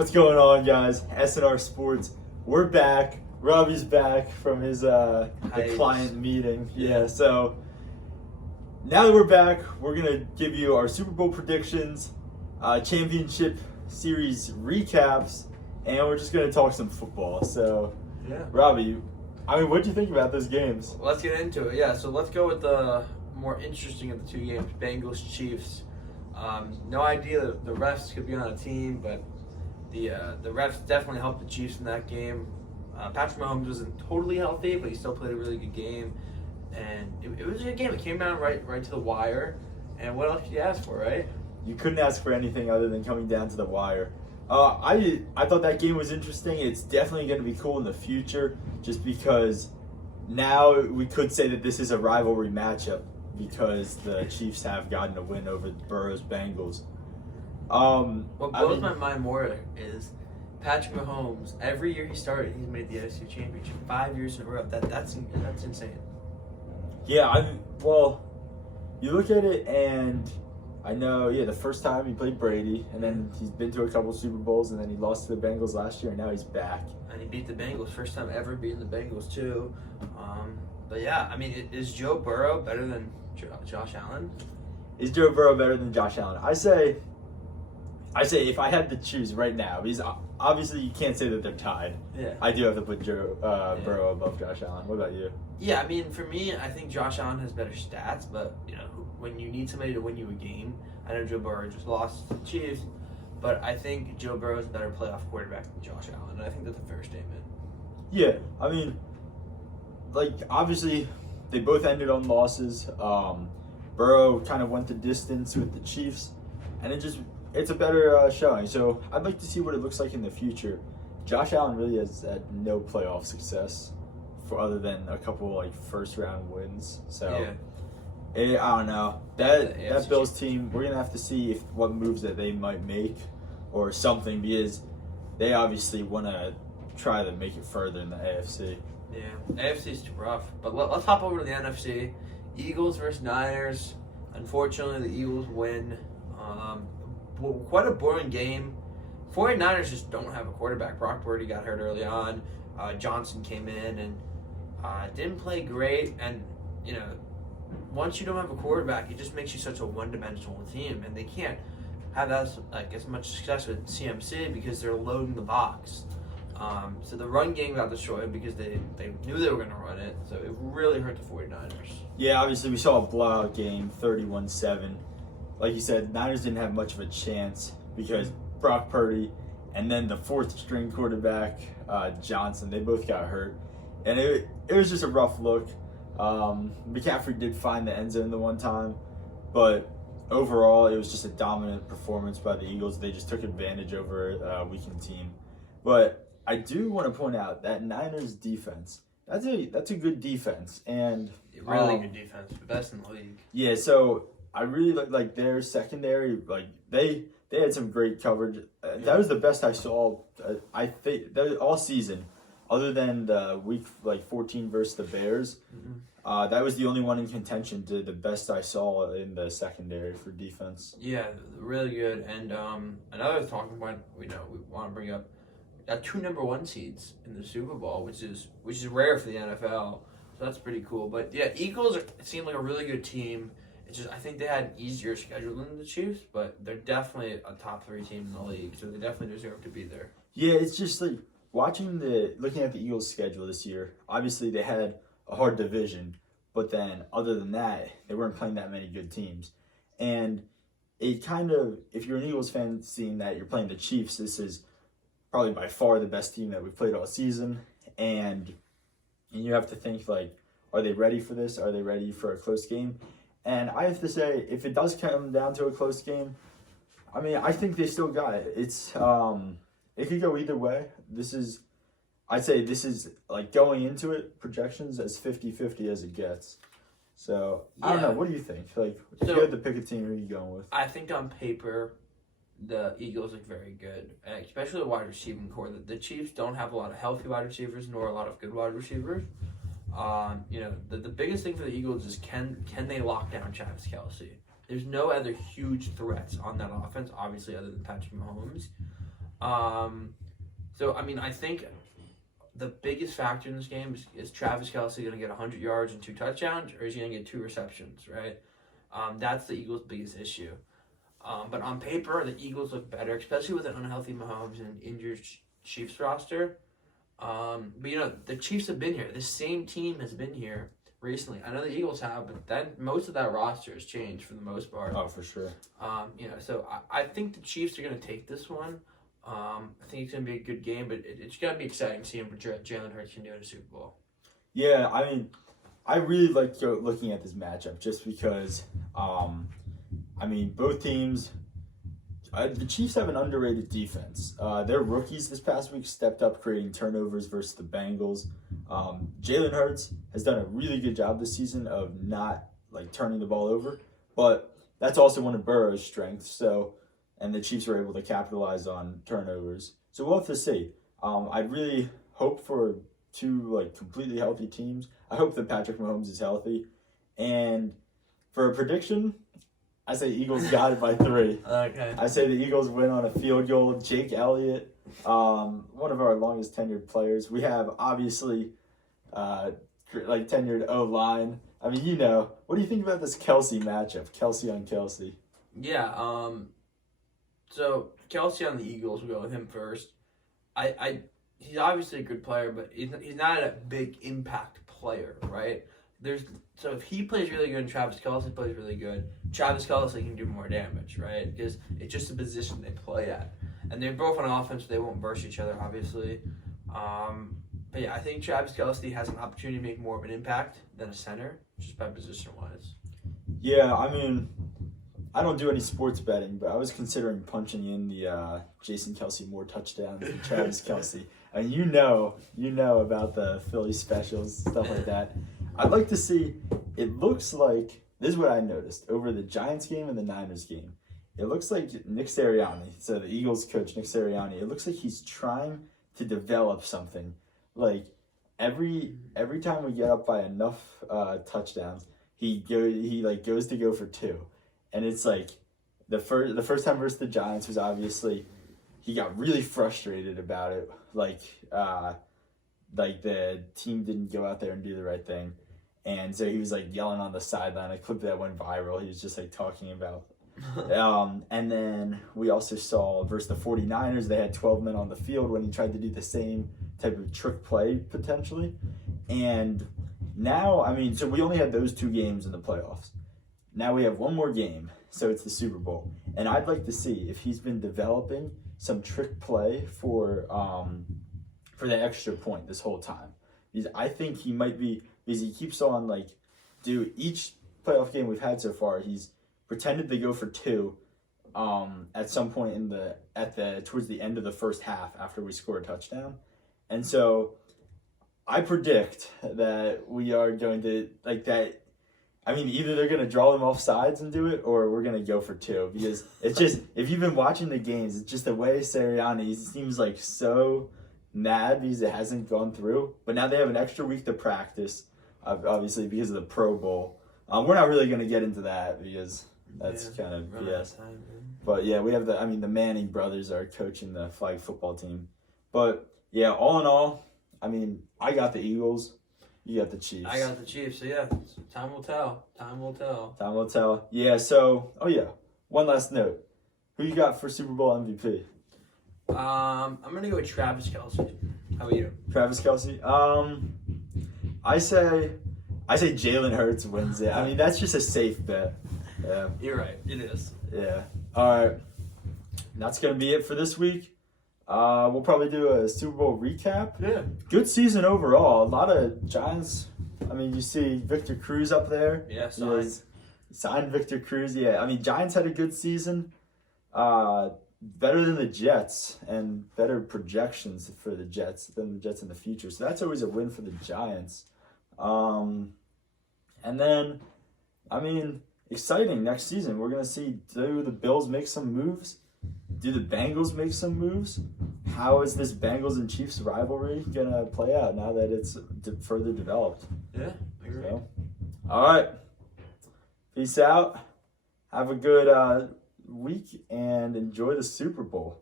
What's going on, guys? SNR Sports. We're back. Robbie's back from his the client meeting. Yeah, so now that we're back, we're going to give you our Super Bowl predictions, championship series recaps, and we're just going to talk some football. So, Robbie, what did you think about those games? Let's get into it. Yeah, so let's go with the more interesting of the two games, Bengals-Chiefs. No idea that the refs could be on a team, but the refs definitely helped the Chiefs in that game. Patrick Mahomes wasn't totally healthy, but he still played a really good game. And it was a good game. It came down right to the wire. And what else could you ask for, right? You couldn't ask for anything other than coming down to the wire. I thought that game was interesting. It's definitely going to be cool in the future, just because now we could say that this is a rivalry matchup because the Chiefs have gotten a win over Burrow's Bengals. What blows my mind more is Patrick Mahomes. Every year he started, he's made the NFC Championship 5 years in a row. That's insane. Yeah, you look at it and I know, the first time he played Brady, and then he's been to a couple Super Bowls, and then he lost to the Bengals last year, and now he's back. And he beat the Bengals, first time ever beating the Bengals too. But yeah, is Joe Burrow better than Josh Allen? Is Joe Burrow better than Josh Allen? I say if I had to choose right now, because obviously you can't say that they're tied. Yeah. I do have to put Burrow above Josh Allen. What about you? Yeah, for me, I think Josh Allen has better stats, but when you need somebody to win you a game, I know Joe Burrow just lost to the Chiefs, but I think Joe Burrow is a better playoff quarterback than Josh Allen, and I think that's a fair statement. Yeah, obviously they both ended on losses. Burrow kind of went the distance with the Chiefs, and it's a better showing. So I'd like to see what it looks like in the future. Josh Allen really has had no playoff success other than a couple first round wins. So I don't know. That Bills team, we're gonna have to see what moves that they might make or something, because they obviously want to try to make it further in the AFC. Yeah, AFC is too rough. But let's hop over to the NFC. Eagles versus Niners. Unfortunately, the Eagles win. Quite a boring game. 49ers just don't have a quarterback. Brock Purdy got hurt early on. Johnson came in and didn't play great. And, once you don't have a quarterback, it just makes you such a one-dimensional team. And they can't have as much success with CMC because they're loading the box. So the run game got destroyed because they knew they were going to run it. So it really hurt the 49ers. Yeah, obviously we saw a blowout game, 31-7. Like you said, Niners didn't have much of a chance because Brock Purdy and then the fourth-string quarterback, Johnson, they both got hurt. And it was just a rough look. McCaffrey did find the end zone the one time, but overall it was just a dominant performance by the Eagles. They just took advantage over a weakened team. But I do want to point out that Niners defense, that's a good defense. And really good defense, best in the league. Yeah, so I really like their secondary. They had some great coverage. That was the best I saw. I think all season, other than the week 14 versus the Bears. Mm-hmm. That was the only one in contention to the best I saw in the secondary for defense. Yeah, really good. And another talking point we want to bring up. Got 2 number 1 seeds in the Super Bowl, which is rare for the NFL. So that's pretty cool. But yeah, Eagles seem like a really good team. It's just I think they had an easier schedule than the Chiefs, but they're definitely a top 3 team in the league, so they definitely deserve to be there. Yeah, it's just looking at the Eagles' schedule this year. Obviously, they had a hard division, but then other than that, they weren't playing that many good teams. And it kind of, if you're an Eagles fan, seeing that you're playing the Chiefs, this is probably by far the best team that we've played all season, and you have to think are they ready for this? Are they ready for a close game? And I have to say, if it does come down to a close game, I think they still got it. It's it could go either way. I'd say this is going into it, projections as 50-50 as it gets. So I don't know. What do you think? If you had to pick a team, who are you going with? I think on paper, the Eagles look very good, especially the wide receiving core. The Chiefs don't have a lot of healthy wide receivers nor a lot of good wide receivers. The biggest thing for the Eagles is can they lock down Travis Kelce? There's no other huge threats on that offense, obviously, other than Patrick Mahomes. So I mean, I think the biggest factor in this game is Travis Kelce going to get 100 yards and 2 touchdowns, or is he going to get 2 receptions, right? That's the Eagles' biggest issue. But on paper, the Eagles look better, especially with an unhealthy Mahomes and an injured Chiefs roster. But the Chiefs have been here. The same team has been here recently. I know the Eagles have, but then most of that roster has changed for the most part. Oh, for sure. So I think the Chiefs are going to take this one. I think it's going to be a good game, but it's going to be exciting seeing what Jalen Hurts can do in the Super Bowl. Yeah, I mean, I really like looking at this matchup just because, both teams, the Chiefs have an underrated defense. Their rookies this past week stepped up creating turnovers versus the Bengals. Jalen Hurts has done a really good job this season of not turning the ball over, but that's also one of Burrow's strengths. And the Chiefs were able to capitalize on turnovers. So we'll have to see. I'd really hope for 2 completely healthy teams. I hope that Patrick Mahomes is healthy. And for a prediction, I say Eagles got it by 3. Okay. I say the Eagles win on a field goal. Jake Elliott, one of our longest tenured players. We have obviously tenured O-line. I mean, what do you think about this Kelce matchup? Kelce on Kelce. Yeah. So Kelce on the Eagles, we'll go with him first. He's obviously a good player, but he's not a big impact player, right? So if he plays really good and Travis Kelce plays really good, Travis Kelce can do more damage, right? Because it's just the position they play at. And they're both on offense, so they won't burst each other, obviously. But yeah, I think Travis Kelce has an opportunity to make more of an impact than a center, just by position-wise. Yeah, I mean, I don't do any sports betting, but I was considering punching in the Jason Kelce more touchdowns than Travis Kelce. I mean, you know about the Philly specials, stuff like that. I'd like to see, it looks like, this is what I noticed, over the Giants game and the Niners game. It looks like Nick Sirianni, so the Eagles coach Nick Sirianni, it looks like he's trying to develop something. Every time we get up by enough touchdowns, he goes to go for 2. And it's the first time versus the Giants was obviously, he got really frustrated about it. The team didn't go out there and do the right thing. And so he was yelling on the sideline. A clip that went viral. He was just talking about. And then we also saw versus the 49ers, they had 12 men on the field when he tried to do the same type of trick play potentially. And now, so we only had those 2 games in the playoffs. Now we have one more game, so it's the Super Bowl. And I'd like to see if he's been developing some trick play for the extra point this whole time. Because I think he might be, because he keeps on each playoff game we've had so far, he's pretended to go for 2 at some point towards the end of the first half after we score a touchdown. And so I predict that we are going to either they're going to draw them off sides and do it, or we're going to go for 2. Because it's just, if you've been watching the games, it's just the way Sirianni seems so mad because it hasn't gone through. But now they have an extra week to practice, obviously, because of the Pro Bowl. We're not really going to get into that because that's kind of BS. But yeah, we have the Manning brothers are coaching the flag football team. But yeah, all in all, I got the Eagles. You got the Chiefs. I got the Chiefs. So yeah, time will tell. Time will tell. Time will tell. Yeah. So, one last note. Who you got for Super Bowl MVP? I'm gonna go with Travis Kelce. How about you? Travis Kelce. I say Jalen Hurts wins it. That's just a safe bet. Yeah. You're right. It is. Yeah. All right. That's gonna be it for this week. We'll probably do a Super Bowl recap. Yeah. Good season overall. A lot of Giants. You see Victor Cruz up there. Yeah, signed Victor Cruz. Yeah. Giants had a good season. Better than the Jets and better projections for the Jets than the Jets in the future. So that's always a win for the Giants. And then, exciting next season. We're going to see, do the Bills make some moves? Do the Bengals make some moves? How is this Bengals and Chiefs rivalry going to play out now that it's further developed? Yeah, I agree. So, all right. Peace out. Have a good week and enjoy the Super Bowl.